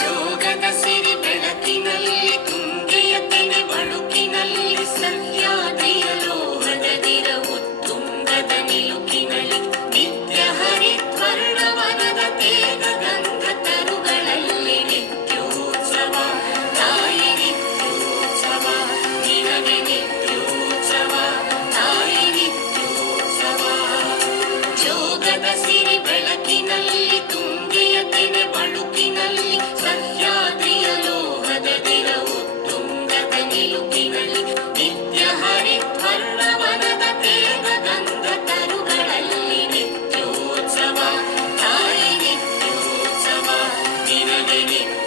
ಜೋಗದ ಸಿರಿ ಬೆಳಕಿನಲ್ಲಿ ತುಂಗೆಯ ತೆನೆ ಬಳುಕಿನಲ್ಲಿ ಸಹ್ಯಾದ್ರಿಯ ಲೋಹದದಿರ ಉತ್ತುಂಗದ ನಿಲುಕಿನಲ್ಲಿ ನಿತ್ಯ ಹರಿದ್ವರ್ಣವನದ ತೇಗ ಗಂಧ ತರುಗಳಲ್ಲಿ ನಿತ್ಯೋತ್ಸವ ತಾಯಿ ನಿತ್ಯೋತ್ಸವ ನಿನಗೆ ನಿತ್ಯೋತ್ಸವ ತಾಯಿ ನಿತ್ಯೋತ್ಸವ. ಜೋಗದ ಸಿರಿ ಬೆಳಕಿನಲ್ಲಿ ತುಂಗೆಯ ತೆನೆ ಬಳುಕಿನಲ್ಲಿ ಸಹ್ಯಾದ್ರಿಯ ಲೋಹದದಿರ ಉತ್ತುಂಗದ ನಿಲುಕಿನಲ್ಲಿ ನಿತ್ಯ ಹರಿದ್ವರ್ಣವನದ ತೇಗ ಗಂಧ ತರುಗಳಲ್ಲಿ ನಿತ್ಯೋತ್ಸವ ತಾಯಿ ನಿತ್ಯೋತ್ಸವ ನಿನಗೆ ನಿತ್ಯೋತ್ಸವ.